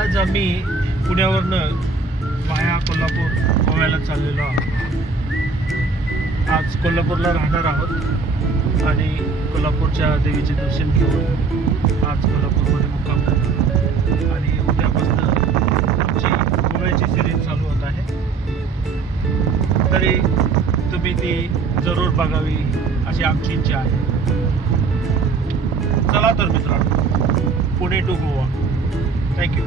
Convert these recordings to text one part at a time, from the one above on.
आज आम्ही पुण्यावरनं वाया कोल्हापूर गोव्याला चाललेलो आहोत. आज कोल्हापूरला राहणार आहोत आणि कोल्हापूरच्या देवीचे दर्शन घेऊन आज कोल्हापूरमध्ये मुक्काम करणार आणि उद्यापासून आमची गोव्याची सिरीज चालू होत आहे. तरी तुम्ही ती जरूर बघावी अशी आमची इच्छा आहे. चला तर मित्रांनो, पुणे टू गोवा. थँक्यू.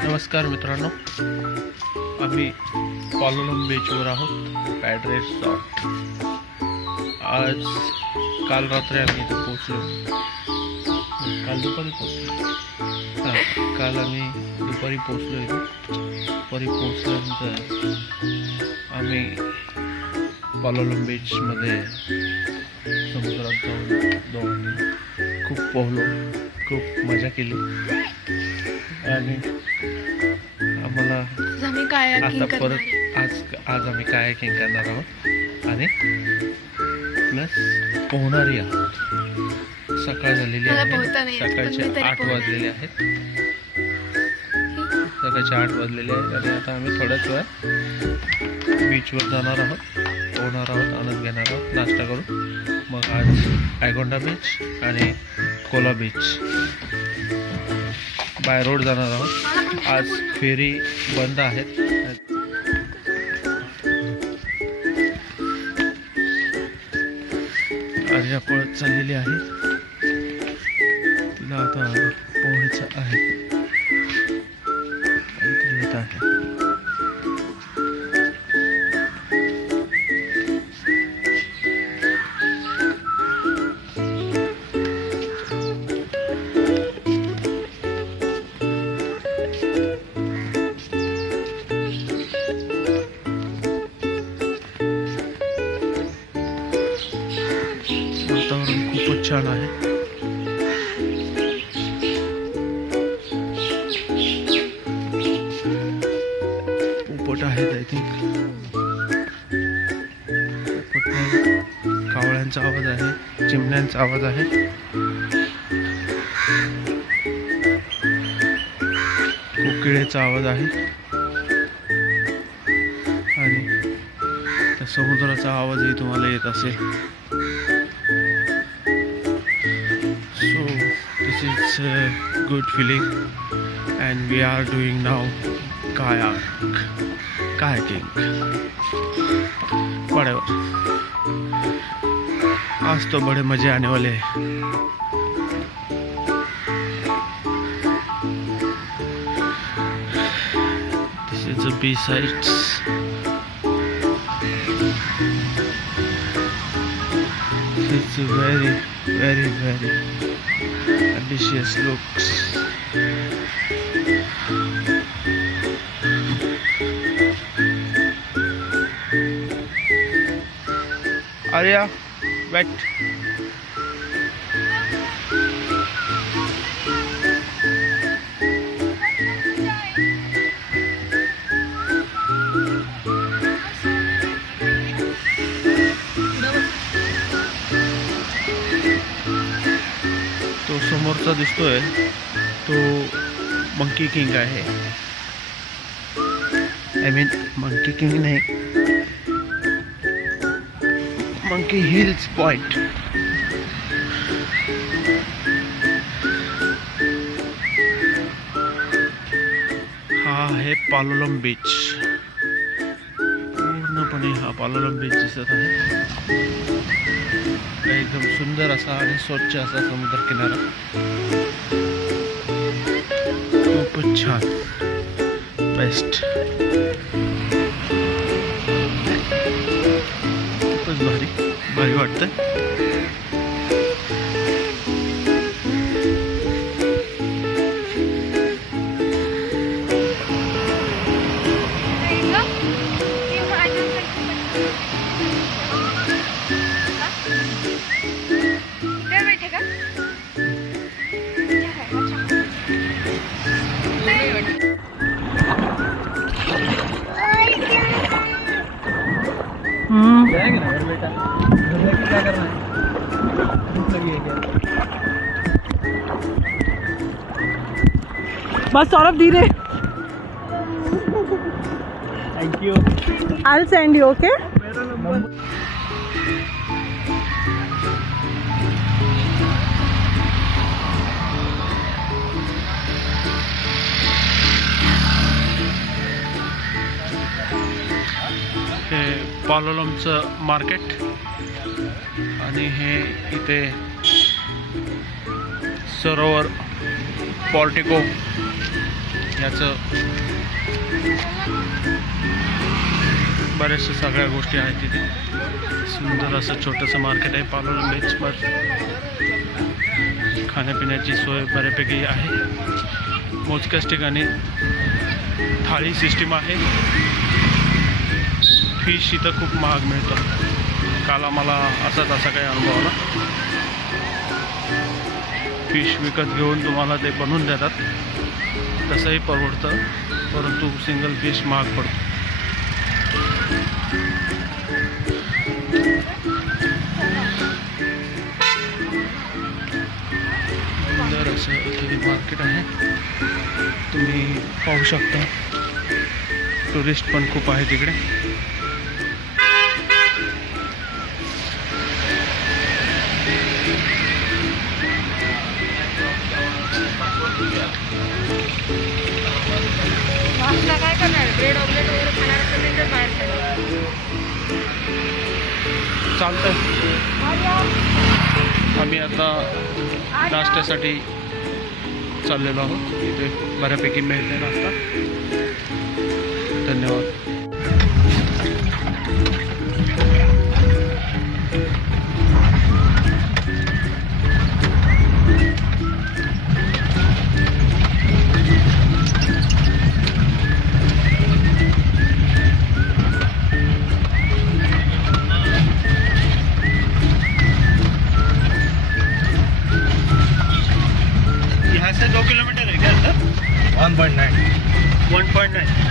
नमस्कार मित्रांनो, आम्ही पालोलम बीचवर आहोत, पॅड रिसॉर्ट. आज काल रात्री आम्ही इथं पोचलो. काल दुपारी पोचलो. काल आम्ही दुपारी पोचलो. दुपारी पोचल्यानंतर आम्ही पालोलम बीचमध्ये समुद्रात जाऊन दोघांनी खूप पोहलो, खूप मजा केली आणि आम्हाला आता परत आज आम्ही कायाकिंग करणार आहोत आणि प्लस पोहणारही आहोत. सकाळ झालेली आहे, सकाळचे 8 वाजलेले आहेत. सकाळचे 8 वाजलेले आहेत आणि आता आम्ही थोड्याच वेळात बीचवर जाणार आहोत, पोहणार आहोत, आनंद घेणार आहोत, नाश्ता करू. मग आज आयगोंडा बीच आणि कोला बीच बाय रोड जाणार आहोत. आज फेरी बंद आहेत. आर्या पळत चाललेली आहे, तिला आता पोहायचं आहे. येत आहे. वातावरण खूपच छान आहे. पोपट आहेत, आय थिंक पोपट नाही, कावळ्यांचा आवाज आहे, चिमण्यांचा आवाज आहे. कोकिळेचा आवाज आहे आणि त्या समुद्राचा आवाजही तुम्हाला येत असेल. This is a good feeling and we are doing now kayaking. Whatever. आज तो बड़े मजे आने वाले हैं. This is the B-sides. It's a very, very, very delicious looks. Arya, wet. तो समोरचा दिसतोय तो मंकी किंग आहे. आय मीन मंकी किंग नाही, मंकी हिल्स पॉइंट. हा आहे पालोलम बीच. पूर्णपणे हा पालोलम बीच दिसत आहे. एकदम सुंदर असा आणि स्वच्छ असा समुद्र किनारा. खूपच छान, बेस्ट, खूपच भारी वाटतं. बस सौरभ धीरे. Thank you. I'll send you, okay? हे पालोलमचं मार्केट आणि हे इथे सरोवर पॉर्टिको याचं बऱ्याचशा सगळ्या गोष्टी आहेत तिथे. सुंदर असं छोटंसं मार्केट आहे पालोलम बीचवर. खाण्यापिण्याची सोय बऱ्यापैकी आहे. मोजक्याच ठिकाणी थाळी सिस्टीम आहे. फिश इथं खूप महाग मिळतं. काल आम्हाला असाच असा काही अनुभव आला. फिश विकत घेऊन तुम्हाला ते बनवून देतात. तसंही परवडतं, परंतु सिंगल फिश महाग पडतो. सुंदर असं इथे मार्केट आहे. तुम्ही पाहू शकता. टुरिस्ट पण खूप आहे तिकडे. काय करणार ब्रेड ऑमलेट वगैरे खाणार असेल तर बाहेर खाणार. चालतं. आम्ही आता नाश्त्यासाठी चाललेलो आहोत. इथे बऱ्यापैकी मिळते नाश्ता. धन्यवाद. यहाँ से 2 किलोमीटर है क्या अंदर? 1.9. 1.9.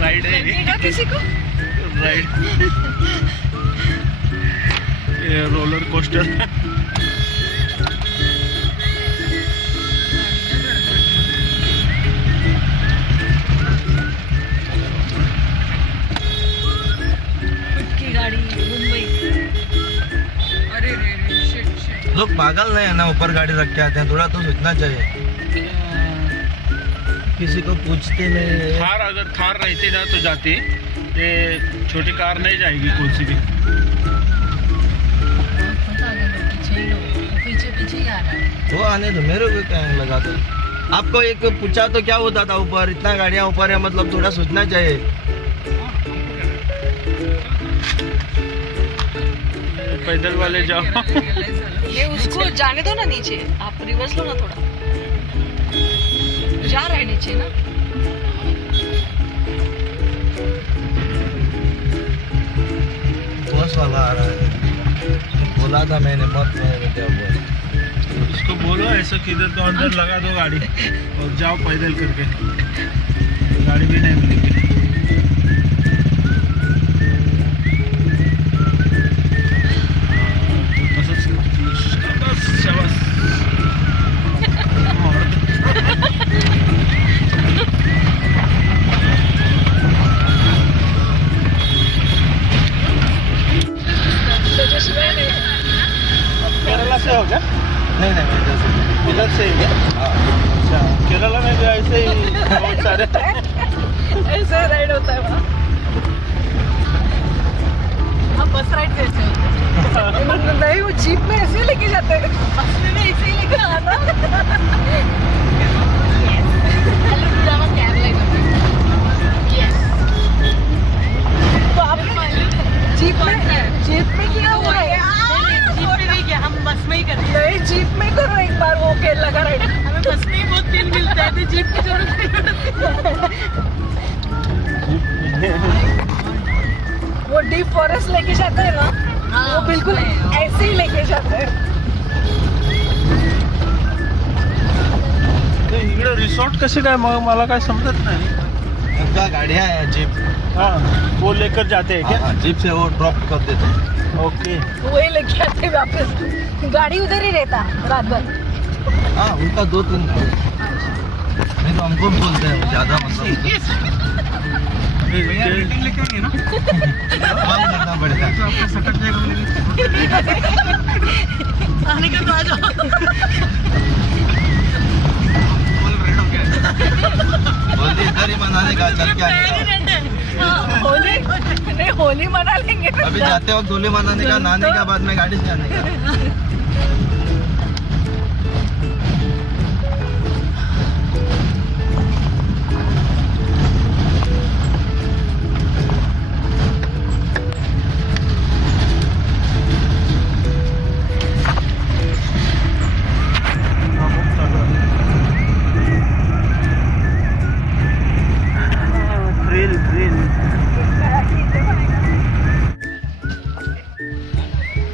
राइड है किसी को राइड. ये रोलर कोस्टर. की गाड़ी मुंबई. अरे रे शिट. लोग पागल नहीं है ना, ऊपर गाड़ी रख के आते हैं. थोड़ा तो सोचना चाहिए. किसी को पूछते नहीं. थार अगर थार रहती ना तो जाती. ये छोटी कार नहीं जाएगी कौन सी भी. पीछे पीछे ही आ रहा है. वो आने दो, मेरे को क्या लगा तो. आपको एक पूछा तो क्या होता था. ऊपर इतना गाड़ियाँ ऊपर है, मतलब थोड़ा सोचना चाहिए. पैदल वाले जाओ. ये उसको जाने दो ना नीचे. आप रिवर्स लो ना थोड़ा. जा रहा है नीचे ना. बस वाला आ रहा है. बोला था मैंने मत. मैं क्या बोला. उसको बोलो ऐसा किधर तो अंदर लगा दो गाड़ी और जाओ पैदल करके. गाड़ी भी नहीं मिलेगी. केरला से हो क्या? नहीं नहीं, इधर से ही क्या? अच्छा, केरला में भी ऐसे ही बहुत सारे. ऐसे राइड होता है वहाँ. हाँ बस राइड कैसे होता है. नहीं, वो जीप में ऐसे लेके जाते हैं, बस में ऐसे ही लेके आना। तो आपने जीप में किया हुआ है? हम बस में ही करते हैं। नहीं, जीप में करो एक बार वो केरला का राइड। हमें बस में ही बहुत फील मिलता है, तो जीप की जरूरत नहीं पड़ती। वो डीप फॉरेस्ट लेके जाते हैं ना, वो बिल्कुल ऐसे ही लेके जाते हैं। इकडे रिसॉर्ट कसे काय मग मला काय समजत नाही. उनका गाड़ियाँ है जीप. हाँ, वो लेकर जाते हैं क्या? हाँ, जीप से वो ड्रॉप कर देते हैं. ओके. वही लेके आते हैं वापस। गाड़ी उधर ही रहता रात भर। हाँ, उनका 2-3 नहीं तो हमको भी बोलते हैं ज्यादा मतलब लेके आएंगे ना. कम करना पड़ेगा. आपको सटक जाएगा. आने का तो आ जाओ। बोलिए इधर ही मनाने का, चल के आने का. होली नहीं, होली मना लेंगे। अभी जाते वक्त होली मनाने का, नहाने का, बाद में गाड़ी से जाने का.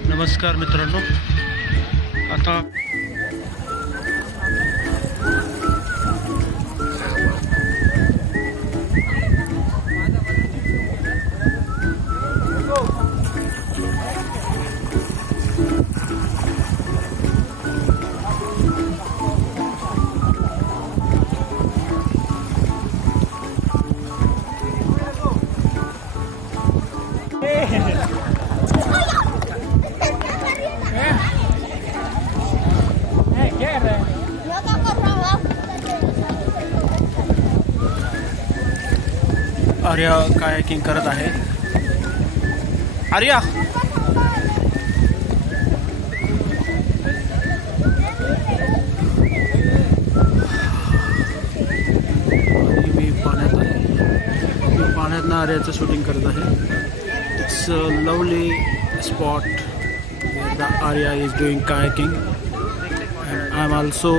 नमस्कार मित्रांनो, आता आर्या कायाकिंग करत आहे. आर्या मी पाण्यात आहे. मी पाण्यातनं आर्याचं शूटिंग करत आहे. It's a lovely spot where the Arya is doing kayaking and I am also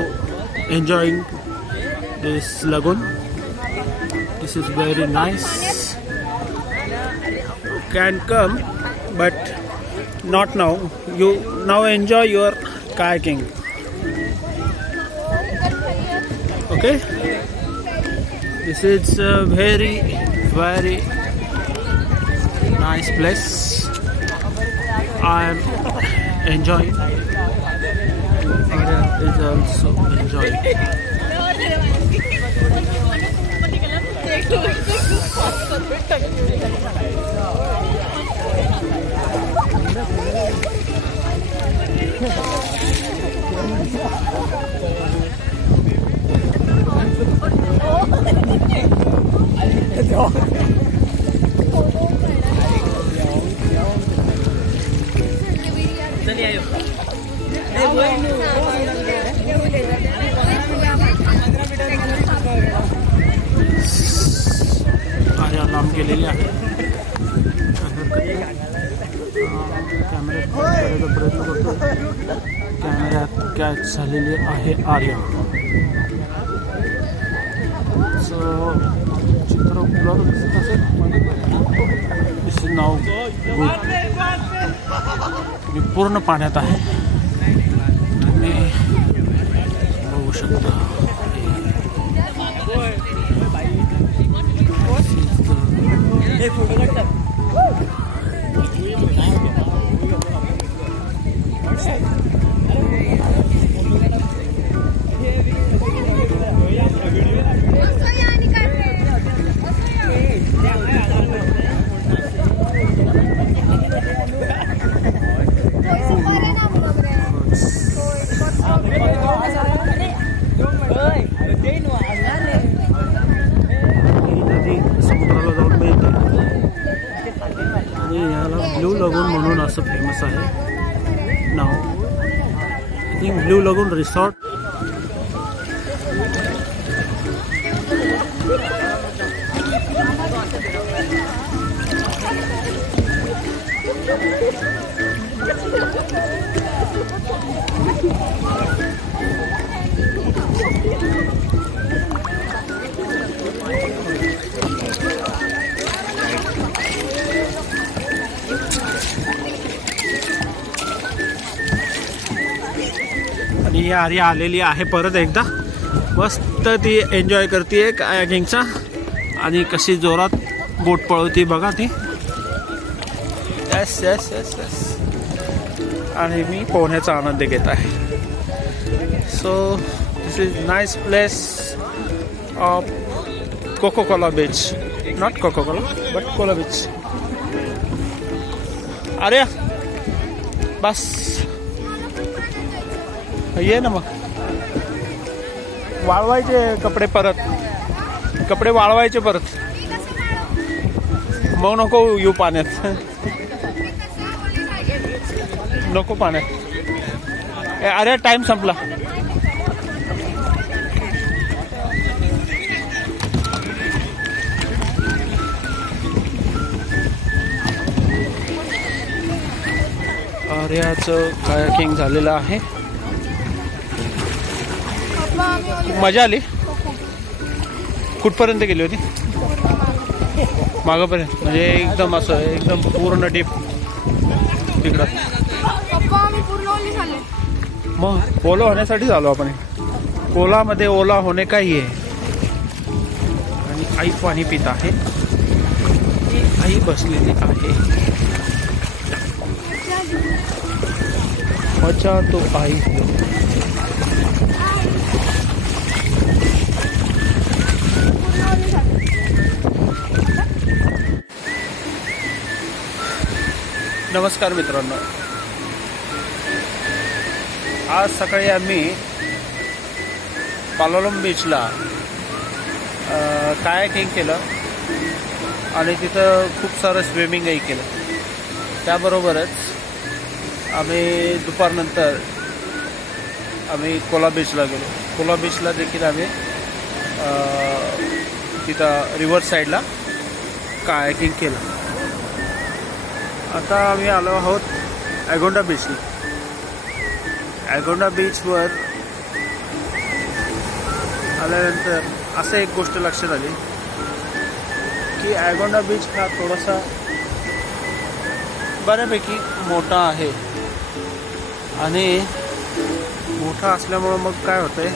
enjoying this lagoon. This is very nice. You can come, but not now. You now enjoy your kayaking. Okay? This is a very, very nice place. I am enjoying. Arya is also enjoying. Arya लांब गेलेली आहे. कॅमेऱ्यात करायचा प्रयत्न करतो. कॅमेऱ्यात catch झालेली आहे आर्या. सो चित्र ब्लॉग दिसत असेल. दिस इज नाव गुड. मी पूर्ण पाण्यात आहे. तुम्ही बघू शकता. समुद्राला जाऊन मिळते आणि याला ब्लू लगून म्हणून असं फेमस आहे. थिंक ब्लू लगून रिसॉर्ट. आणि ही आर्या आलेली आहे परत एकदा. मस्त ती एन्जॉय करते कायाकिंगचा आणि कशी जोरात बोट पळवती बघा ती. Yes yes yes yes. आणि मी पोहण्याचा आनंद घेत आहे. So this is nice place of Coca Cola beach. Not Coca Cola but Cola beach. अरे बस ये ना. मग वाळवायचे कपडे परत. कपडे वाळवायचे परत. मग नको येऊ पाण्यात. नको पाण्यात. अरे टाइम संपला. आर्याचं कायाकिंग झालेलं आहे. मजा आली. कुठपर्यंत गेली होती? मागपर्यंत. म्हणजे एकदम असं एकदम पूर्ण डीप तिकडं. मग ओला होण्यासाठी आलो आपण. कोलामध्ये ओला होणे काही आहे. आणि आई पाणी पित आहे. आई बसलेली आहे. मजा तो आई. नमस्कार मित्रांनो. आज सकाळी आम्ही पालोलम बीचला कायाकिंग केलं आणि तिथं खूप सारं स्विमिंगही केलं. त्याबरोबरच आम्ही दुपारनंतर आम्ही कोला बीचला गेलो. कोला बीचला देखील आम्ही तिथं रिव्हर साईडला कायाकिंग केलं. आता आम्ही आलो आहोत ॲगोंडा बीचला. ॲगोंडा बीचवर आल्यानंतर असं एक गोष्ट लक्षात आली की ॲगोंडा बीच हा थोडासा बऱ्यापैकी मोठा आहे. आणि मोठा असल्यामुळं मग काय होतं आहे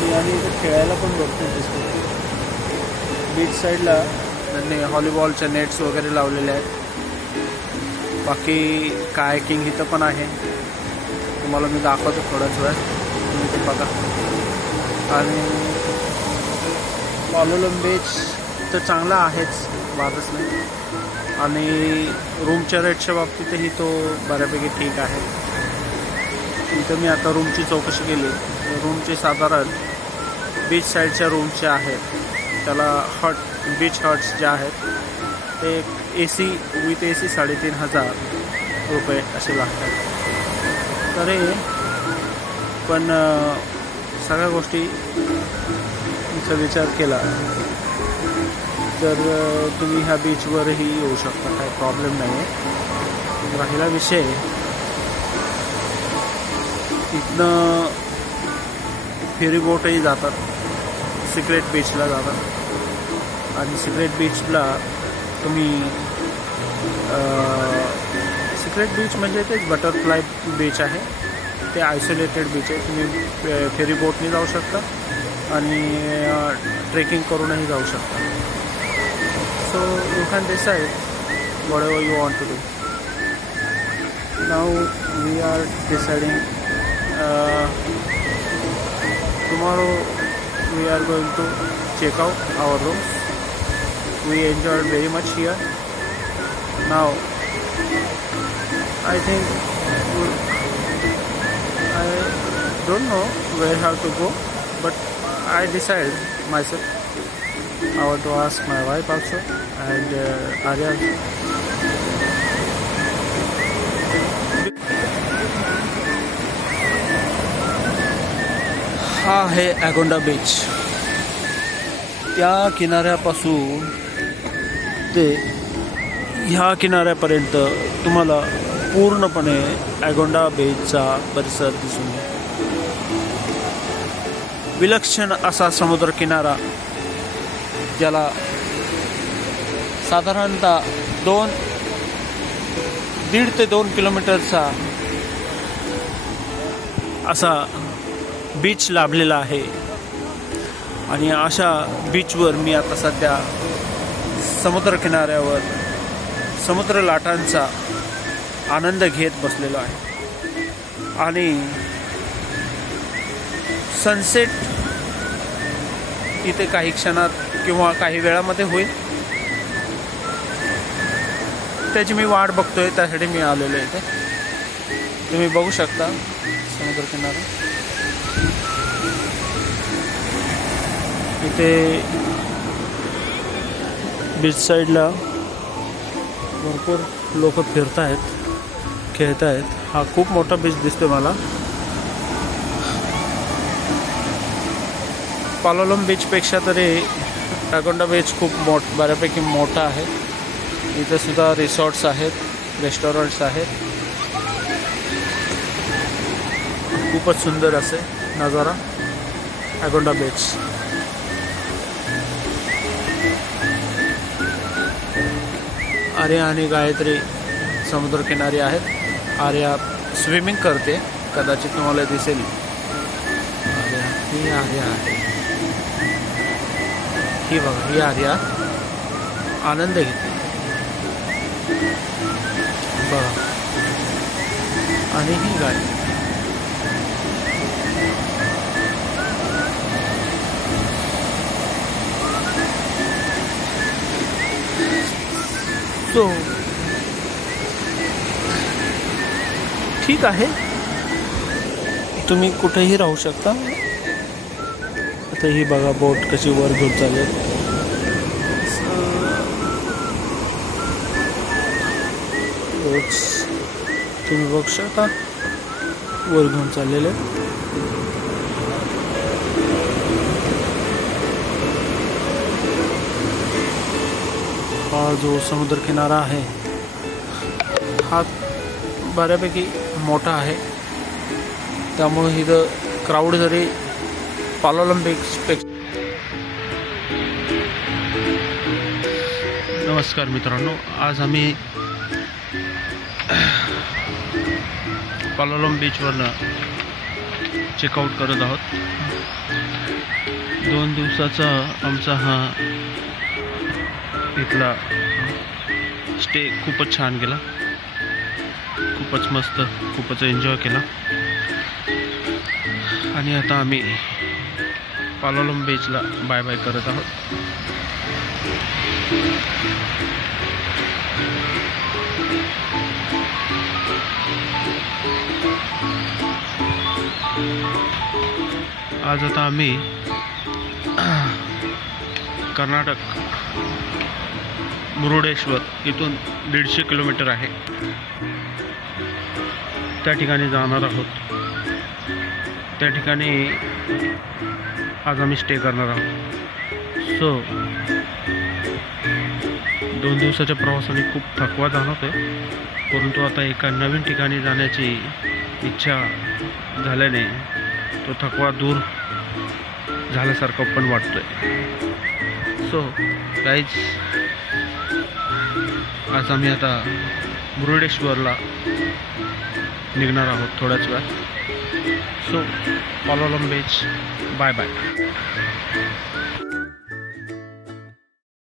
की आणि इथे खेळायला पण भरपूर दिसतो. बीच साईडला त्यांनी व्हॉलीबॉलच्या नेट्स वगैरे लावलेले आहेत. बाकी कायाकिंग इथं पण आहे. तुम्हाला मी दाखवतो थोड्याच वेळ. तुम्ही ते बघा. आणि पालोलम बीच तर चांगला आहेच, वादच नाही. आणि रूमच्या रेटच्या बाबतीतही तो बऱ्यापैकी ठीक आहे. इथं मी आता रूमची चौकशी केली. रूमचे साधारण बीच साईडच्या रूमचे आहेत. त्याला बीच हट्स जे आहेत ते AC विथ AC 3,500 रुपये असे लागतात. तर पण सगळ्या गोष्टीचा विचार केला तर तुम्ही ह्या बीचवरही येऊ शकता. काही प्रॉब्लेम नाही आहे. राहिला विषय इथनं फेरी बोटही जातात. सिक्रेट बीचला जातात. आणि सिक्रेट बीचला तुम्ही सिक्रेट बीच म्हणजे ते बटरफ्लाय बीच आहे. ते आयसोलेटेड बीच आहे. तुम्ही फेरी बोटने जाऊ शकता आणि ट्रेकिंग करूनही जाऊ शकता. So you can decide whatever you want to do. Now we are deciding tomorrow we are going to check out our rooms. We enjoyed very much here. Now I think I don't know where how to go, but I decided myself. I want to ask my wife also and Arya. हा आहे ॲगोंडा beach. त्या किनाऱ्यापासून ते ह्या किनाऱ्यापर्यंत तुम्हाला पूर्णपणे ॲगोंडा बीचचा परिसर दिसून येईल. विलक्षण असा समुद्रकिनारा, ज्याला साधारणतः 1.5 ते 2 किलोमीटरचा असा बीच लाभलेला आहे. आणि अशा बीचवर मी आता सध्या समुद्रकिनाऱ्यावर समुद्र लाटांचा आनंद घेत बसलेलो आहे. आणि सनसेट इथे काही क्षणात किंवा काही वेळामध्ये होईल, त्याची मी वाट बघतोय. त्यासाठी मी आलेलो आहे इथे. तुम्ही बघू शकता समुद्रकिनारा. इथे बीच साईडला भरपूर लोक फिरत आहेत, खेळत आहेत. हा खूप मोठा बीच दिसतोय मला. पालोलम बीचपेक्षा तरी ॲगोंडा बीच खूप बऱ्यापैकी मोठा आहे. इथे सुद्धा रिसॉर्ट्स आहेत, रेस्टॉरंट्स आहेत. खूपच सुंदर असे नजारा ॲगोंडा बीच. आर्या आणि गायत्री समुद्रकिनारी आहेत. आर्या स्विमिंग करते, कदाचित तुम्हाला दिसेल. ही आर्या आहे, ही बघा, ही आर्या आनंद घेते बघा. आणि ही गाय. तो ठीक आहे, तुम्ही कुठेही राहू शकता. आता ही बघा बोट कशी वर घेऊन चालेल. तुम्ही बघू शकता वर घेऊन चाललेले. हा जो समुद्रकिनारा आहे हा बऱ्यापैकी मोठा आहे. त्यामुळे इथं क्राऊड जरी पालोलम बीचपेक्षा. नमस्कार मित्रांनो, आज आम्ही पालोलम बीचवरनं चेकआउट करत आहोत. 2 दिवसाचा आमचा हा इथला स्टे खूपच छान गेला. खूपच मस्त, खूपच एन्जॉय केला. आणि आता आम्ही पालोलम बीचला बाय बाय करत आहोत. आज आता आम्ही कर्नाटक मुरुडेश्वर इथून 150 किलोमीटर आहे, त्या ठिकाणी जाणार आहोत. त्या ठिकाणी आज आम्ही स्टे करणार आहोत. सो 2 दिवसाच्या प्रवासाने खूप थकवा जाणवतोय, परंतु आता एका नवीन ठिकाणी जाण्याची इच्छा झाल्याने तो थकवा दूर झाल्यासारखं पण वाटतोय. सो गाईज, आज आम्ही आता मुरुडेश्वरला निघणार आहोत थोड्याच वेळात. So Palolem beach, bye bye.